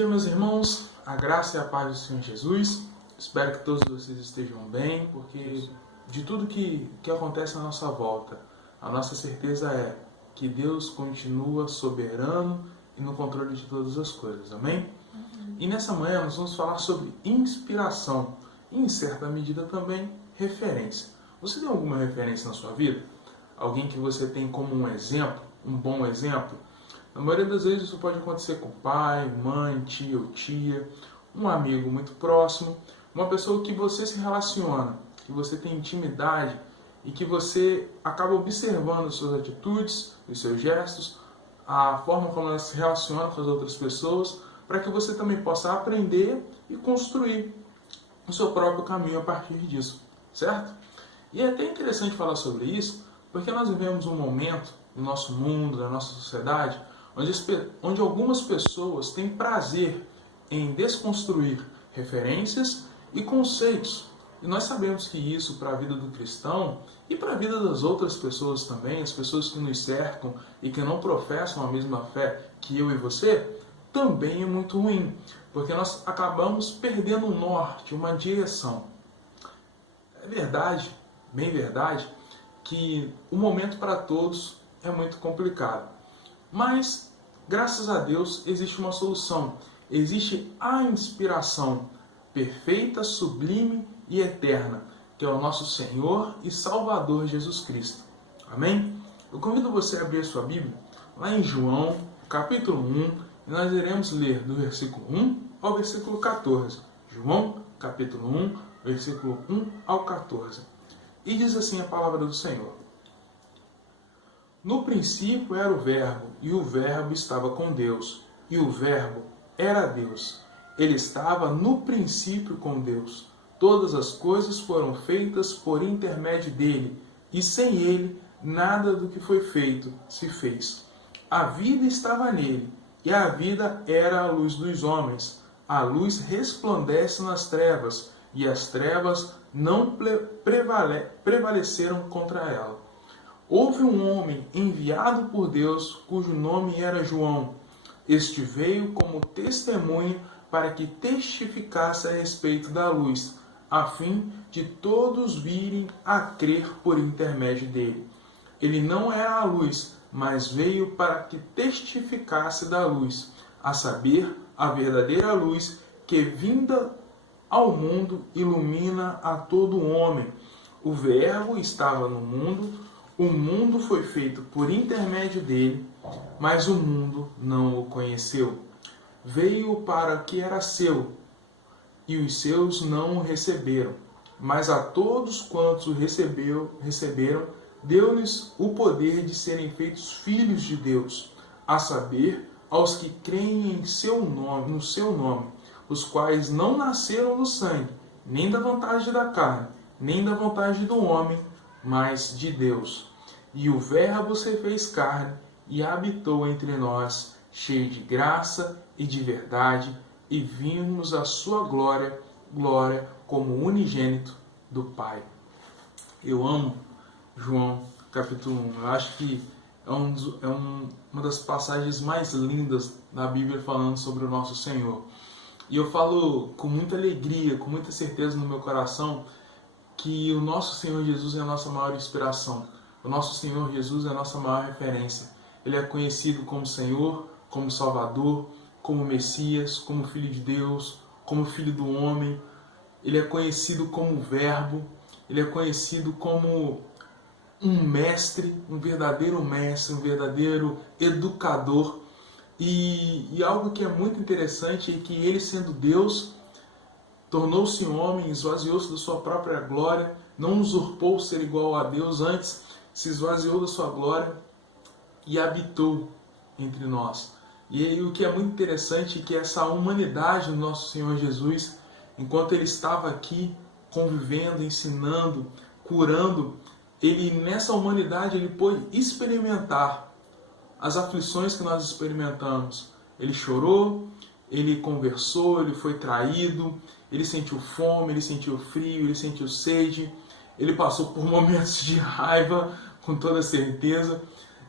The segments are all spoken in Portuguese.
dia, meus irmãos, a graça e a paz do Senhor Jesus. Espero que todos vocês estejam bem, porque de tudo que acontece à nossa volta, a nossa certeza é que Deus continua soberano e no controle de todas as coisas, amém? E nessa manhã nós vamos falar sobre inspiração e, em certa medida, também referência. Você tem alguma referência na sua vida? Alguém que você tem como um exemplo, um bom exemplo? Na maioria das vezes isso pode acontecer com pai, mãe, tio, tia, um amigo muito próximo, uma pessoa que você se relaciona, que você tem intimidade e que você acaba observando as suas atitudes, os seus gestos, a forma como ela se relaciona com as outras pessoas, para que você também possa aprender e construir o seu próprio caminho a partir disso, certo? E é até interessante falar sobre isso, porque nós vivemos um momento no nosso mundo, na nossa sociedade, onde algumas pessoas têm prazer em desconstruir referências e conceitos. E nós sabemos que isso, para a vida do cristão e para a vida das outras pessoas também, as pessoas que nos cercam e que não professam a mesma fé que eu e você, também é muito ruim, porque nós acabamos perdendo um norte, uma direção. É verdade, bem verdade, que o momento para todos é muito complicado. Mas, graças a Deus, existe uma solução. Existe a inspiração perfeita, sublime e eterna, que é o nosso Senhor e Salvador Jesus Cristo. Amém? Eu convido você a abrir a sua Bíblia lá em João, capítulo 1, e nós iremos ler do versículo 1 ao versículo 14. João, capítulo 1, versículo 1 ao 14. E diz assim a palavra do Senhor. No princípio era o Verbo, e o Verbo estava com Deus, e o Verbo era Deus. Ele estava no princípio com Deus. Todas as coisas foram feitas por intermédio dele, e sem ele nada do que foi feito se fez. A vida estava nele, e a vida era a luz dos homens. A luz resplandece nas trevas, e as trevas não prevaleceram contra ela. Houve um homem enviado por Deus, cujo nome era João. Este veio como testemunha para que testificasse a respeito da luz, a fim de todos virem a crer por intermédio dele. Ele não era a luz, mas veio para que testificasse da luz, a saber, a verdadeira luz que, vinda ao mundo, ilumina a todo homem. O Verbo estava no mundo, o mundo foi feito por intermédio dele, mas o mundo não o conheceu. Veio para o que era seu, e os seus não o receberam. Mas a todos quantos o receberam, deu-lhes o poder de serem feitos filhos de Deus, a saber, aos que creem em seu nome, no seu nome, os quais não nasceram do sangue, nem da vontade da carne, nem da vontade do homem, mas de Deus. E o Verbo se fez carne e habitou entre nós, cheio de graça e de verdade, e vimos a sua glória como unigênito do Pai. Eu amo João capítulo 1. Eu acho que é uma das passagens mais lindas da Bíblia falando sobre o nosso Senhor. E eu falo com muita alegria, com muita certeza no meu coração, que o nosso Senhor Jesus é a nossa maior inspiração. O nosso Senhor Jesus é a nossa maior referência. Ele é conhecido como Senhor, como Salvador, como Messias, como Filho de Deus, como Filho do Homem. Ele é conhecido como Verbo. Ele é conhecido como um mestre, um verdadeiro educador. E algo que é muito interessante é que ele, sendo Deus, tornou-se homem, esvaziou-se da sua própria glória, não usurpou ser igual a Deus, antes se esvaziou da sua glória e habitou entre nós. E aí, o que é muito interessante é que essa humanidade do nosso Senhor Jesus, enquanto ele estava aqui convivendo, ensinando, curando, ele nessa humanidade ele pôde experimentar as aflições que nós experimentamos. Ele chorou, ele conversou, ele foi traído, ele sentiu fome, ele sentiu frio, ele sentiu sede, ele passou por momentos de raiva, com toda certeza,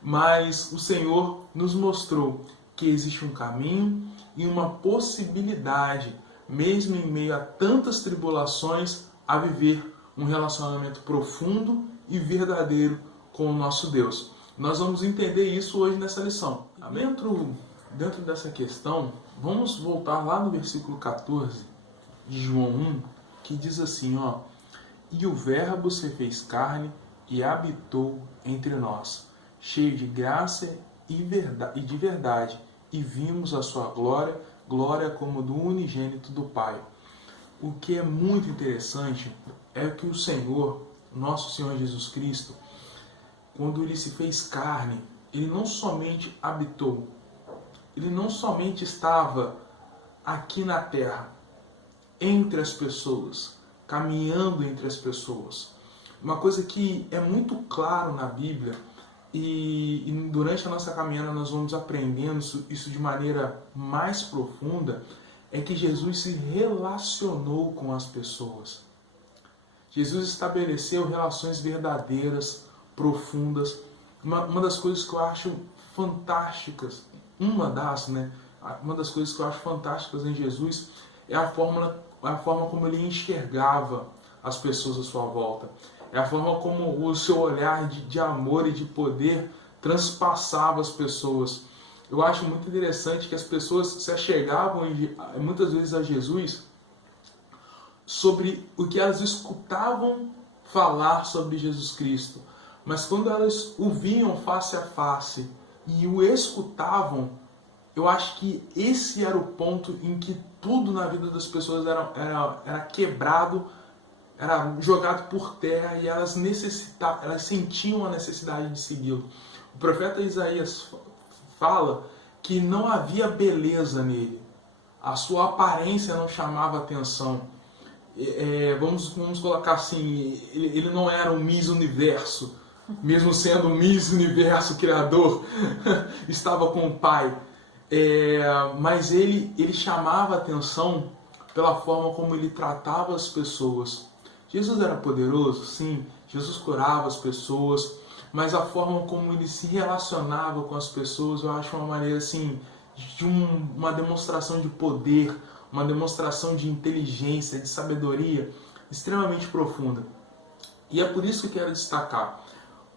mas o Senhor nos mostrou que existe um caminho e uma possibilidade, mesmo em meio a tantas tribulações, a viver um relacionamento profundo e verdadeiro com o nosso Deus. Nós vamos entender isso hoje nessa lição. Dentro dessa questão, vamos voltar lá no versículo 14 de João 1, que diz assim, ó: "E o Verbo se fez carne e habitou entre nós, cheio de graça e de verdade, e vimos a sua glória, glória como do unigênito do Pai." O que é muito interessante é que o Senhor, nosso Senhor Jesus Cristo, quando ele se fez carne, ele não somente habitou, ele não somente estava aqui na terra, entre as pessoas, caminhando entre as pessoas. Uma coisa que é muito claro na Bíblia, e durante a nossa caminhada nós vamos aprendendo isso de maneira mais profunda, é que Jesus se relacionou com as pessoas. Jesus estabeleceu relações verdadeiras, profundas. Uma das coisas que eu acho fantásticas, uma das coisas que eu acho fantásticas em Jesus é a forma como ele enxergava as pessoas à sua volta. É a forma como o seu olhar de amor e de poder transpassava as pessoas. Eu acho muito interessante que as pessoas se achegavam muitas vezes a Jesus sobre o que elas escutavam falar sobre Jesus Cristo. Mas quando elas o viam face a face e o escutavam, eu acho que esse era o ponto em que tudo na vida das pessoas era quebrado, era jogado por terra, e elas sentiam a necessidade de segui-lo. O profeta Isaías fala que não havia beleza nele, a sua aparência não chamava atenção. Vamos colocar assim, ele não era um Miss Universo, mesmo sendo um Miss Universo criador, estava com o Pai. Mas ele chamava atenção pela forma como ele tratava as pessoas. Jesus era poderoso, sim, Jesus curava as pessoas, mas a forma como ele se relacionava com as pessoas, eu acho uma maneira assim, de uma demonstração de poder, uma demonstração de inteligência, de sabedoria extremamente profunda. E é por isso que quero destacar: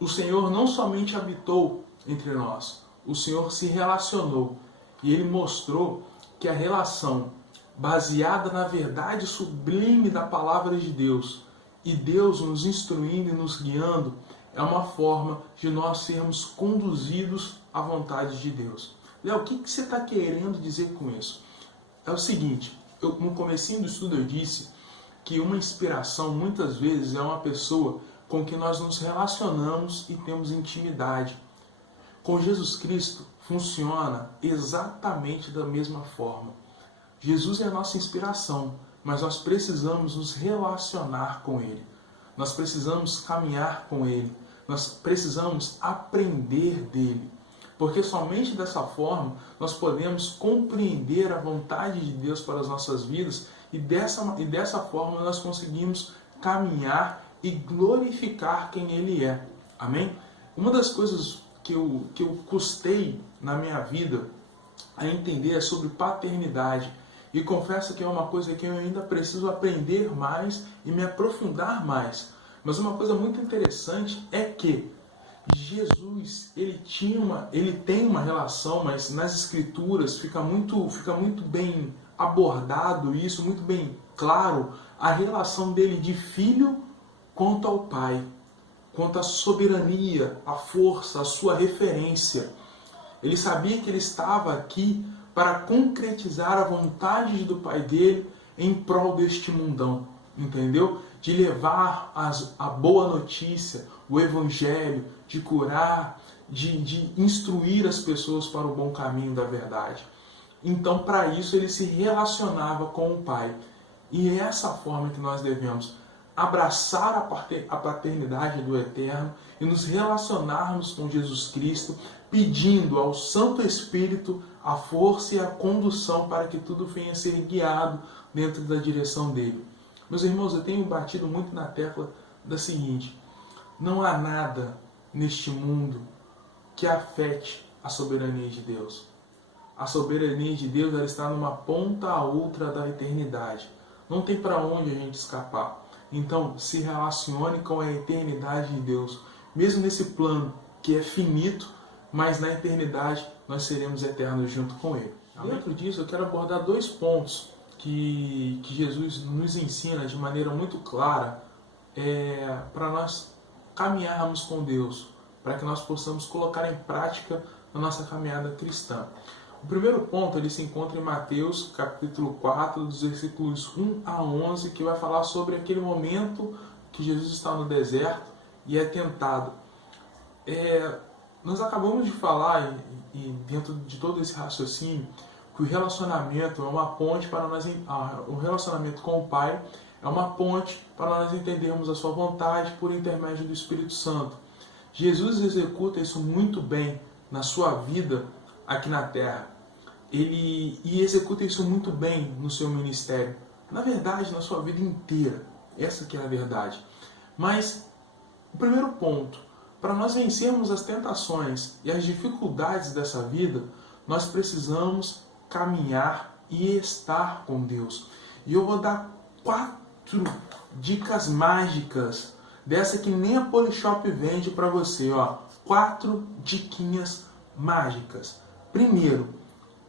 o Senhor não somente habitou entre nós, o Senhor se relacionou, e ele mostrou que a relação baseada na verdade sublime da palavra de Deus, e Deus nos instruindo e nos guiando, é uma forma de nós sermos conduzidos à vontade de Deus. Léo, o que você está querendo dizer com isso? É o seguinte, no comecinho do estudo eu disse que uma inspiração muitas vezes é uma pessoa com quem nós nos relacionamos e temos intimidade. Com Jesus Cristo funciona exatamente da mesma forma. Jesus é a nossa inspiração, mas nós precisamos nos relacionar com Ele. Nós precisamos caminhar com Ele. Nós precisamos aprender dele. Porque somente dessa forma nós podemos compreender a vontade de Deus para as nossas vidas, e dessa forma nós conseguimos caminhar e glorificar quem Ele é. Amém? Uma das coisas que eu custei na minha vida a entender é sobre paternidade. E confesso que é uma coisa que eu ainda preciso aprender mais e me aprofundar mais. Mas uma coisa muito interessante é que Jesus, ele tem uma relação, mas nas Escrituras fica muito bem abordado isso, muito bem claro, a relação dele de filho quanto ao Pai, quanto à soberania, à força, à sua referência. Ele sabia que ele estava aqui para concretizar a vontade do Pai dele em prol deste mundão, entendeu? De levar a boa notícia, o Evangelho, de curar, de instruir as pessoas para o bom caminho da verdade. Então, para isso, ele se relacionava com o Pai. E é essa forma que nós devemos abraçar a paternidade do Eterno e nos relacionarmos com Jesus Cristo, pedindo ao Santo Espírito a força e a condução para que tudo venha a ser guiado dentro da direção dele. Meus irmãos, eu tenho batido muito na tecla da seguinte: não há nada neste mundo que afete a soberania de Deus. A soberania de Deus, ela está numa ponta a outra da eternidade. Não tem para onde a gente escapar. Então, se relacione com a eternidade de Deus. Mesmo nesse plano que é finito, mas na eternidade nós seremos eternos junto com Ele. Dentro disso, eu quero abordar 2 pontos que Jesus nos ensina de maneira muito clara para nós caminharmos com Deus, para que nós possamos colocar em prática na nossa caminhada cristã. O primeiro ponto ele se encontra em Mateus capítulo 4, dos versículos 1 a 11, que vai falar sobre aquele momento que Jesus está no deserto e é tentado. Nós acabamos de falar, e dentro de todo esse raciocínio, que o relacionamento é uma ponte para nós, o relacionamento com o Pai é uma ponte para nós entendermos a sua vontade por intermédio do Espírito Santo. Jesus executa isso muito bem na sua vida aqui na Terra. Ele executa isso muito bem no seu ministério. Na verdade, na sua vida inteira. Essa que é a verdade. Mas, o primeiro ponto, para nós vencermos as tentações e as dificuldades dessa vida, nós precisamos caminhar e estar com Deus. E eu vou dar 4 dicas mágicas, dessa que nem a Polishop vende para você. 4 diquinhas mágicas. Primeiro,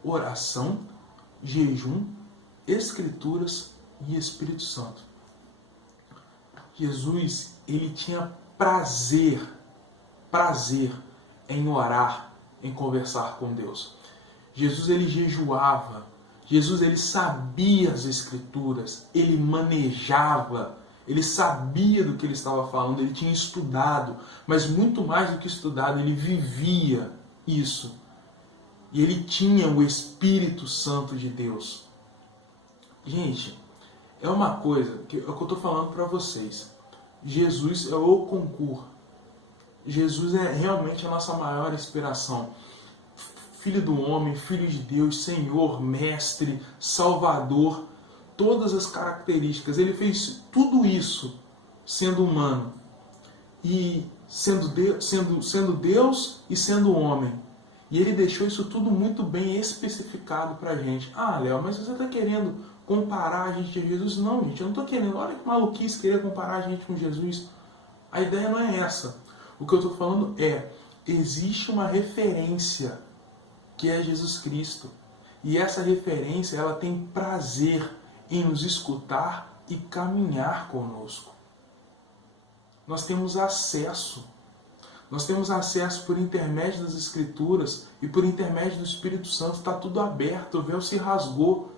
oração, jejum, escrituras e Espírito Santo. Jesus, ele tinha prazer em orar, em conversar com Deus. Jesus, ele jejuava. Jesus, ele sabia as Escrituras, ele manejava, ele sabia do que ele estava falando, ele tinha estudado, mas muito mais do que estudado, ele vivia isso. E ele tinha o Espírito Santo de Deus. Gente, é uma coisa que eu estou falando para vocês. Jesus é o concurso. Jesus é realmente a nossa maior inspiração. Filho do homem, Filho de Deus, Senhor, Mestre, Salvador, todas as características. Ele fez tudo isso sendo humano e sendo Deus e sendo homem. E ele deixou isso tudo muito bem especificado para a gente. Léo, mas você está querendo comparar a gente a Jesus? Não, gente, eu não estou querendo. Olha que maluquice querer comparar a gente com Jesus. A ideia não é essa. O que eu estou falando existe uma referência que é Jesus Cristo. E essa referência, ela tem prazer em nos escutar e caminhar conosco. Nós temos acesso. Nós temos acesso por intermédio das Escrituras e por intermédio do Espírito Santo. Está tudo aberto, o véu se rasgou.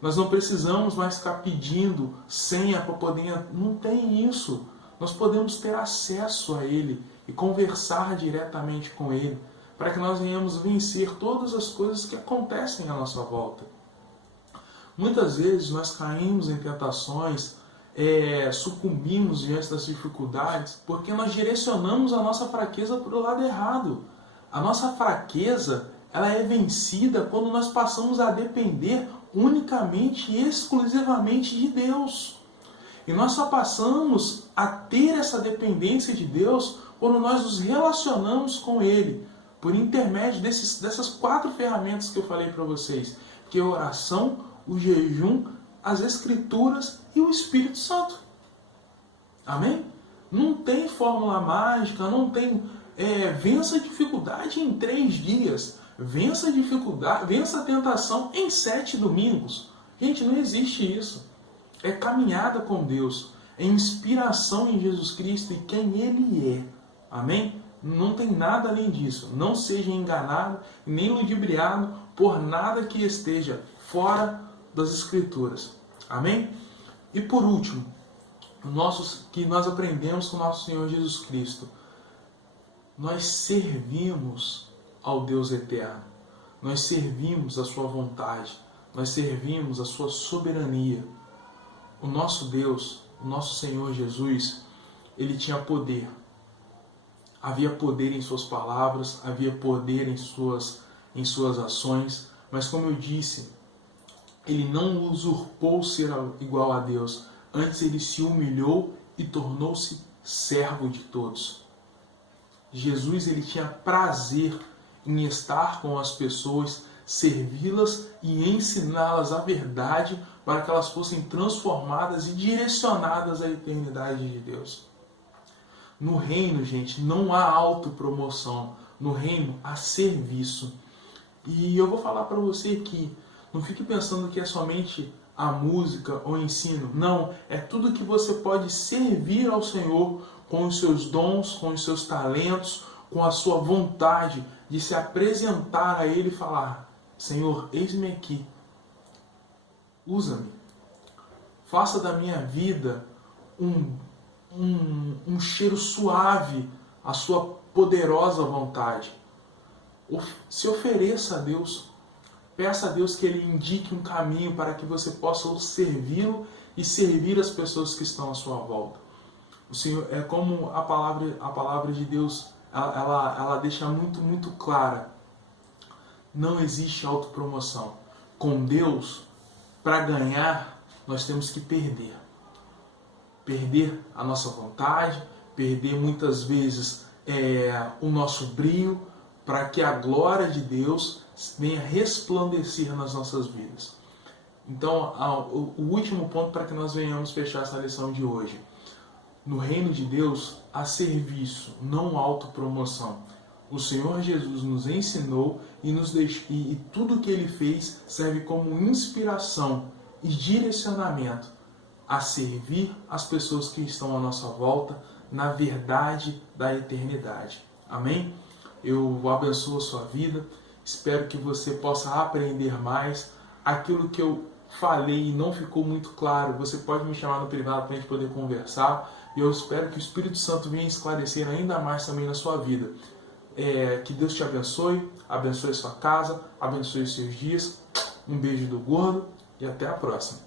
Nós não precisamos mais ficar pedindo senha para poder... Não tem isso. Nós podemos ter acesso a Ele e conversar diretamente com Ele, para que nós venhamos vencer todas as coisas que acontecem à nossa volta. Muitas vezes nós caímos em tentações, sucumbimos diante das dificuldades, porque nós direcionamos a nossa fraqueza para o lado errado. A nossa fraqueza, ela é vencida quando nós passamos a depender unicamente e exclusivamente de Deus. E nós só passamos a ter essa dependência de Deus quando nós nos relacionamos com Ele, por intermédio dessas 4 ferramentas que eu falei para vocês, que é a oração, o jejum, as Escrituras e o Espírito Santo. Amém? Não tem fórmula mágica, não tem... vença a dificuldade em 3 dias. Vença a dificuldade, vença a tentação em 7 domingos. Gente, não existe isso. É caminhada com Deus. É inspiração em Jesus Cristo e quem Ele é. Amém? Não tem nada além disso. Não seja enganado, nem ludibriado por nada que esteja fora das Escrituras. Amém? E por último, que nós aprendemos com o nosso Senhor Jesus Cristo. Nós servimos ao Deus eterno. Nós servimos a sua vontade. Nós servimos a sua soberania. O nosso Deus, o nosso Senhor Jesus, Ele tinha poder. Havia poder em suas palavras, havia poder em suas ações, mas como eu disse, Ele não usurpou ser igual a Deus. Antes Ele se humilhou e tornou-se servo de todos. Jesus, Ele tinha prazer em estar com as pessoas servi-las e ensiná-las a verdade para que elas fossem transformadas e direcionadas à eternidade de Deus. No reino, gente, não há autopromoção. No reino há serviço. E eu vou falar para você aqui, não fique pensando que é somente a música ou o ensino. Não, é tudo que você pode servir ao Senhor com os seus dons, com os seus talentos, com a sua vontade de se apresentar a Ele e falar: Senhor, eis-me aqui, usa-me, faça da minha vida um cheiro suave à sua poderosa vontade. Se ofereça a Deus, peça a Deus que Ele indique um caminho para que você possa servi-lo e servir as pessoas que estão à sua volta. O Senhor, é como a palavra de Deus, ela deixa muito clara. Não existe autopromoção. Com Deus, para ganhar, nós temos que perder. Perder a nossa vontade, perder muitas vezes o nosso brilho, para que a glória de Deus venha resplandecer nas nossas vidas. Então, o último ponto para que nós venhamos fechar essa lição de hoje. No reino de Deus, há serviço, não autopromoção. O Senhor Jesus nos ensinou e tudo que Ele fez serve como inspiração e direcionamento a servir as pessoas que estão à nossa volta na verdade da eternidade. Amém? Eu abençoo a sua vida, espero que você possa aprender mais. Aquilo que eu falei e não ficou muito claro, você pode me chamar no privado para a gente poder conversar. E eu espero que o Espírito Santo venha esclarecer ainda mais também na sua vida. Que Deus te abençoe, abençoe sua casa, abençoe seus dias. Um beijo do gordo e até a próxima.